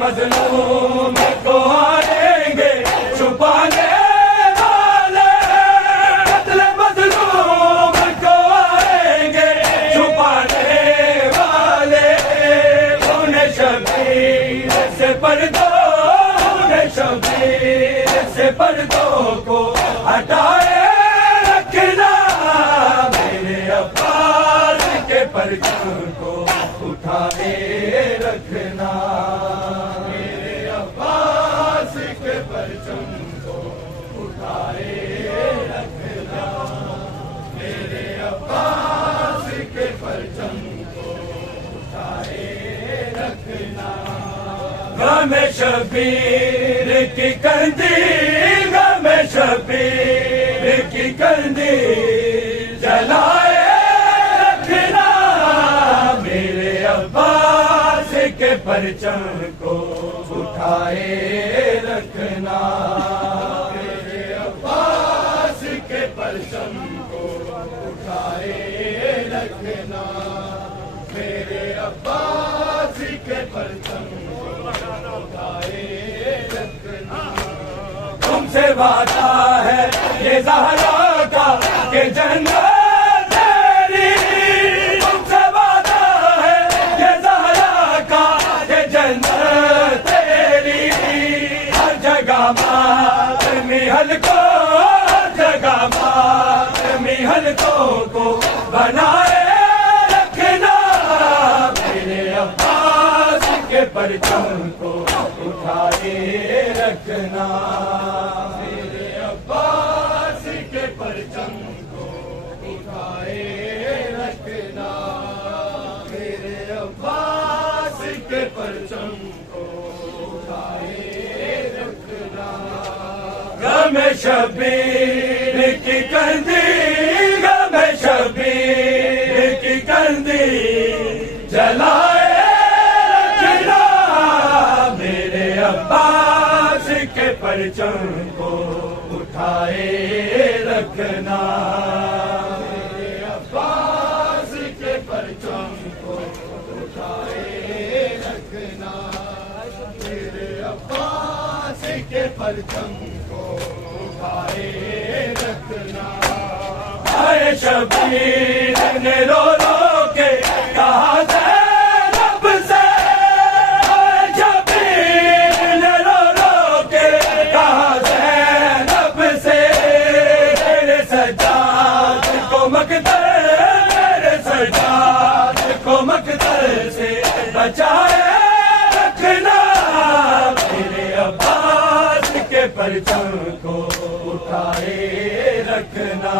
مظلوم کو آئیں گے چھپانے والے، قتل مظلوم کو آئیں گے چھپانے والے، انہیں شبیر سے پردوں، انہیں شبیر سے پردوں کو ہٹائے رکھنا، میرے عباس کے پرچم کو اٹھائے رکھنا، میرے عباس کے پرچم کو اٹھائے رکھنا، میرے عباس کے پرچم کو اٹھائے رکھنا، غم شبیر کی کندی، غم شبیر کی کندی جلائے رکھنا، میرے عباس کے پرچم کو اٹھائے رکھنا، میرے عباس کے پرچم کو اٹھائے رکھنا، میرے عباس کے پرچم کو اٹھائے رکھنا، تم سے وعدہ ہے یہ زہرا کا کہ جنت تیری، تم سے وعدہ ہے یہ زہرا کا کہ جنت تیری، ہر جگہ ماتمی حلقوں، ہر جگہ ماتمی حلقوں کو بنائے رکھنا، میرے عباس کے پرچم کو اٹھائے رکھنا، میرے عباس کے پرچم کو اٹھائے رکھنا، میرے عباس کے پرچم کو اٹھائے رکھنا، غم شبیر کی کندی، غم شبیر کی کندی جلائے رکھنا، میرے عباس کے پرچم کو اٹھائے رکھنا، میرے عباس کے پرچم کو اٹھائے رکھنا، میرے عباس کے پرچم کو اٹھائے رکھنا، اے شبیر نے رو رو کے کہا زینب سے، اے شبیر نے رو رو کے کہا زینب سے، میرے سجاد کو مقتل، میرے سجاد کو مقتل سے بچائے رکھنا، میرے عباس کے پرچم کو اٹھائے رکھنا،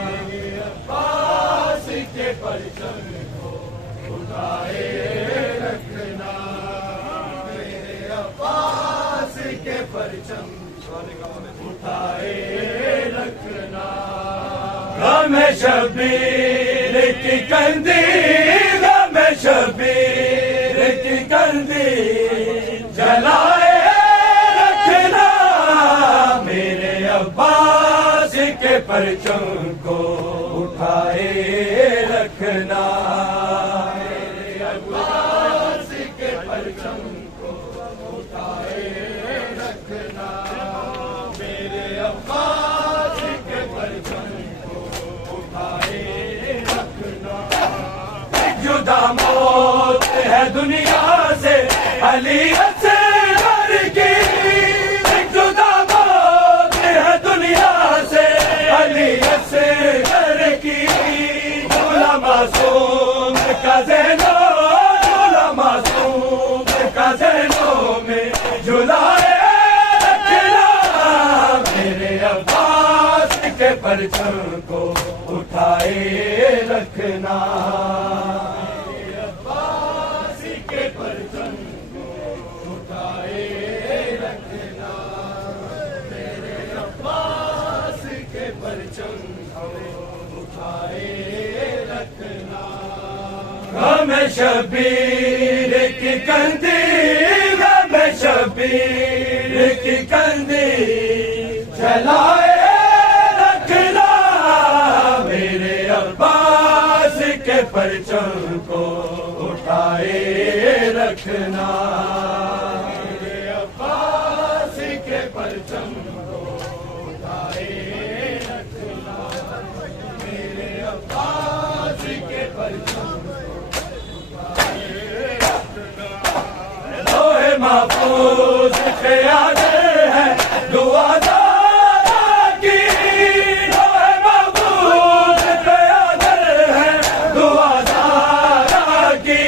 میرے عباس کے پرچم کو اٹھائے رکھنا، میرے عباس کے پرچم کو اٹھائے رکھنا، غم شبیر کی کندی، غم شبیر کی کندی جلائے رکھنا، میرے عباس کے پرچم کو اٹھائے رکھنا، میرے عباس کے پرچم کو اٹھائے رکھنا، میرے عباس کے پرچم کو اٹھائے رکھنا، ایک جدا موت ہے دنیا سے علی اصغر کی، ایک جدا موت ہے دنیا سے علی اصغر کی، جھولا معصوم کا زینو، جھولا معصوم کا زینو میں جھلائے رکھنا، میرے عباس کے پرچم کو اٹھائے رکھنا، میرے عباس کے پرچم کو اٹھائے رکھنا، میرے عباس کے پرچم کو اٹھائے رکھنا، غم شبیر کی کندی، غم شبیر کی کندی جلائے رکھنا، میرے عباس کے پرچم کو اٹھائے رکھنا، محفوظ قیادت ہے دعا دادا کی لوح محفوظ قیادت ہے دعا دادا کی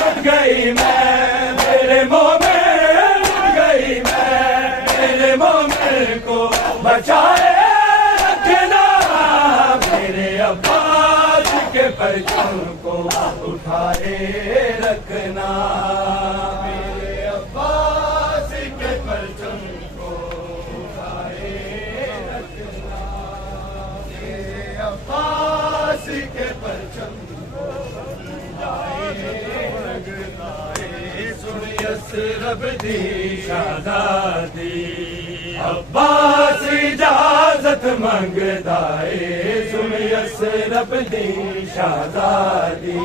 اٹھ گئی میں میرے مومن اٹھ گئی میں میرے مومن کو بچائے رکھنا میرے عباس کے پرچم کو اٹھائے رکھنا میرے عباس کے پرچم کو اٹھائے رکھنا میرے عباس کے پرچم کو اٹھائے رکھنا سنیس رب دی شہزادی عباس اجازت منگدا ہے سنیس رب دی شہزادی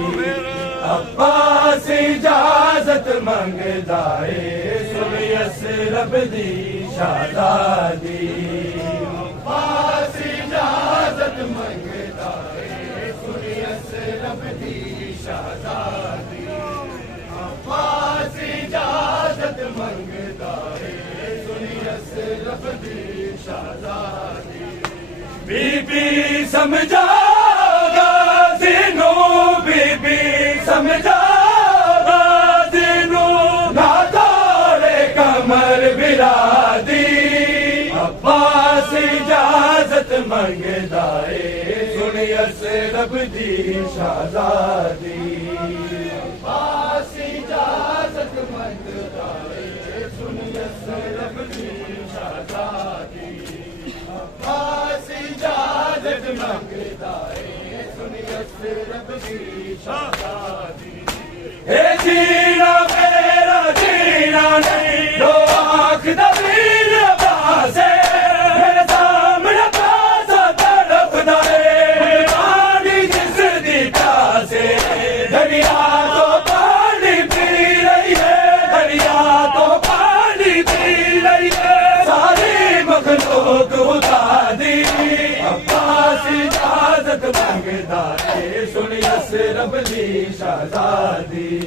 عباس اجازت منگدا ہے سنیس رب دی شہزادی عباس اجازت منگدا ہے سنیس رب دی شہزادی عباس اجازت منگدا ہے سنیس رب دی شہزادی بی بی سمجھا غازینو بی بی سمجھا غازینو نہ توڑے کمر برادی عباس اجازت منگدا ہے سنیس رب دی شہزادی عباس اجازت منگدا ہے سنیس رب دی شہزادی عباس اجازت منگدا ہے سنیس رب دی شہزادی اے جینا میرا جینا نہیں دو آنکھ دبیر عباس ہے میرے سامنے پاسا طرف دائے پانی جس دی پیاسے دریا تو پانی پی رہی ہے دریا تو پانی پی رہی ہے ساری مخلوق خدا دی عباس اجازت منگدا ہے سنیس رب دی شہزادی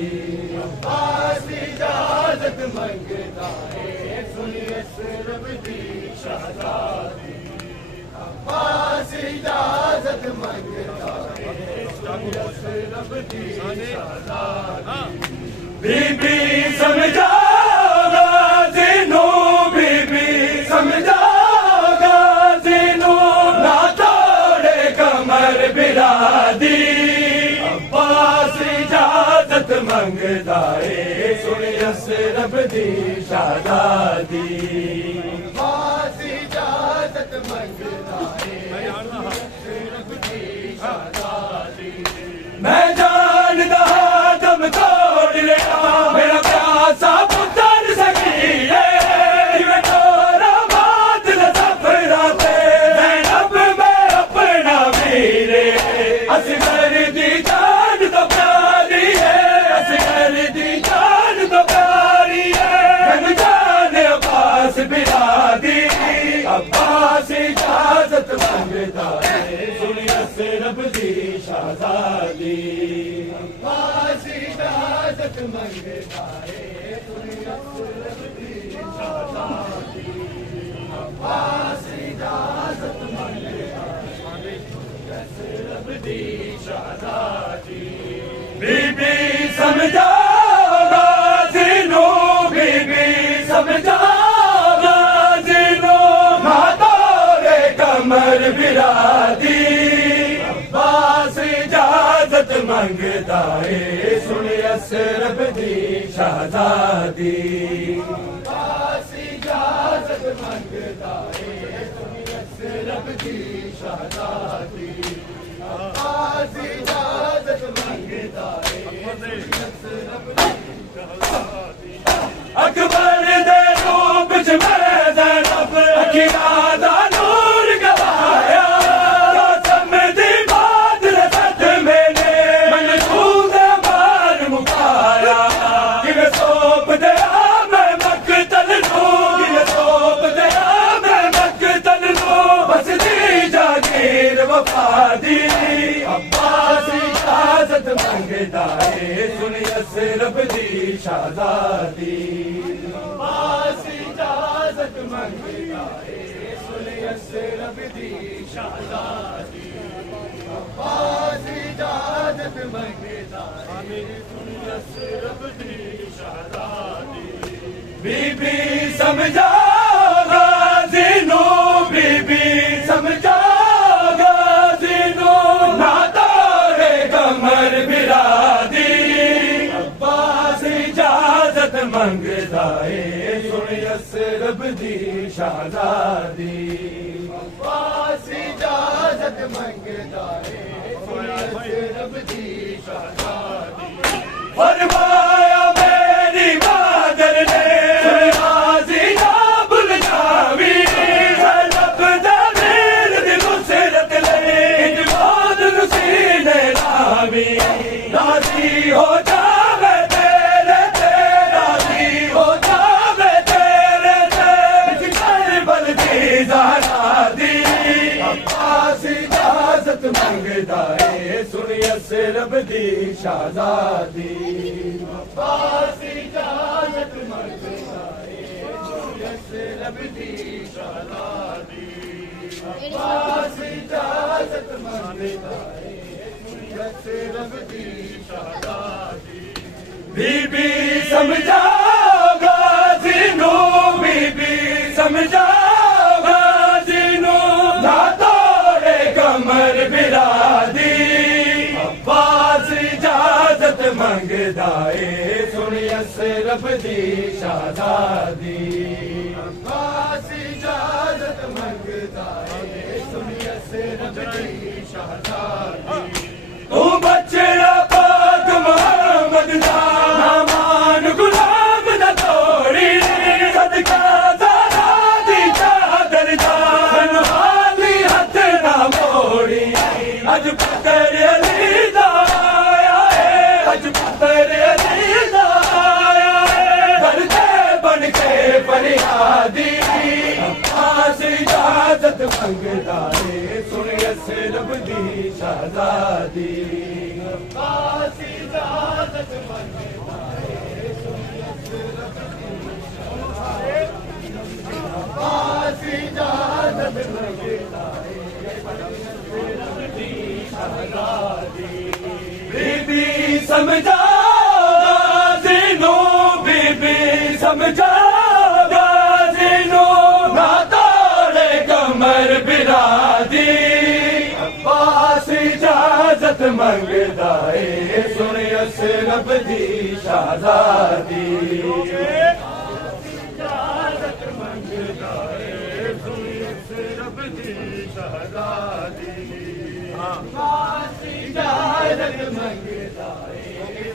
عباس اجازت منگدا ہے سنیس رب دی شہزادی عباس اجازت منگدا ہے سنیس رب دی شہزادی بی بی سمجھا غازینو بی بی سمجھا غازینو نہ توڑے کمر برادی عباس اجازت منگدا ہے سنیس رب دی شہزادی عباس اجازت منگدا ہے سنیس رب دی شہزادی میں جاندا دم توڑ لیا میرا پیاسا پتر سکی ہے یہ ڈورا بات لسفراتے زینب میں اپنا میرے اصغر دی جان تو پیاری ہے اصغر دی جان تو پیاری ہے میں جان عباس برادی عباس اجازت منگدا ہے سنیس رب دی شہزادی عباس اجازت منگدا ہے سنیس رب دی شہزادی عباس اجازت منگدا ہے سنیس رب دی شہزادی بی بی سمجھا غازینو بی بی سمجھا غازینو نہ توڑے کمر برادی عباس اجازت منگدا ہے سنیس رب دی شہزادی عباس اجازت منگدا ہے سنیس رب دی شہزادی عباس اجازت منگدا ہے سنیس رب دی شہزادی اکبر دے روپ چ میں زینب اکھیاں دا نور گوایا قسم دی بات رسد میں نے منصور بار مکایا کہ سوپ دیا میں مقتل نو کہ سوپ دیا میں مقتل نو بس دی جاگیر وفا دی عباس اجازت اجازت منگدا ہے سن یثرب دی شہزادی عباس اجازت منگدا ہے سن یثرب دی شہزادی عباس اجازت منگدا ہے سن یثرب دی شہزادی بی بی سمجھا غازی نو بی بی سمجھا غازی نو نادار قمر برادی عباس اجازت منگدا ہے سن یثرب دی شہزادی عباس اجازت منگدا ہے سن یثرب دی شہزادی فرمایا میری مادر نے راضی ہو جاوے تیرے راضی ہو جاوے تیرے کربل کی زہرا دی عباس اجازت منگدا ہے سن یثرب دی شہزادی عباس اجازت منگدا ہے سن یثرب دی شہزادی عباس اجازت منگدا ہے بی بی سمجھا غازی نو بی بی سمجھا غازی نو نادار قمر برادی عباس اجازت منگدا ہے سن یثرب دی شہزادی عباس اجازت منگدا ہے سن یثرب دی شہزادی تو بچڑا پاک محمد دا نامان غلام دا توڑی صدقہ زہرا دی چادر دا نوالی ہاتھ نہ موڑی اج پتر علی دا آیا ہے اج پتر علی دا آیا ہے گھر بن کے فریادی عباس اجازت منگدا ہے سن یثرب دی شہزادی عباس اجازت منگدا ہے سن یثرب دی شہزادی عباس اجازت منگدا ہے سن یثرب دی شہزادی بی بی سمجھا غازی نو بی بی سمجھا غازی نو نادار قمر برادی عباس اجازت منگدا ہے سن یثرب دی شہزادی اجازت منگدا ہے سن یثرب دی شہزادی عباس اجازت منگدا ہے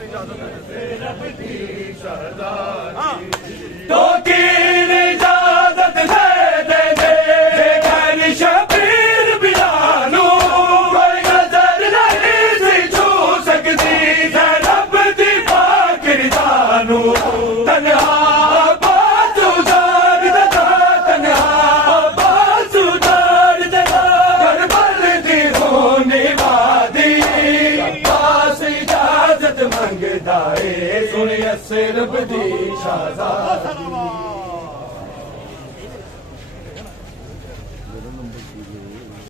یثرب دی شہزادی تو کی اجازت دے دے دے گھر شبیر بلالو کوئی نظر نہیں سی چھو سکتی زینب دی پاکر دانو تنہا عباس ازار دتا تنہا عباس ازار دتا کربل دی رونے وادی عباس اجازت منگدا ہے سن یثرب دی شہزادی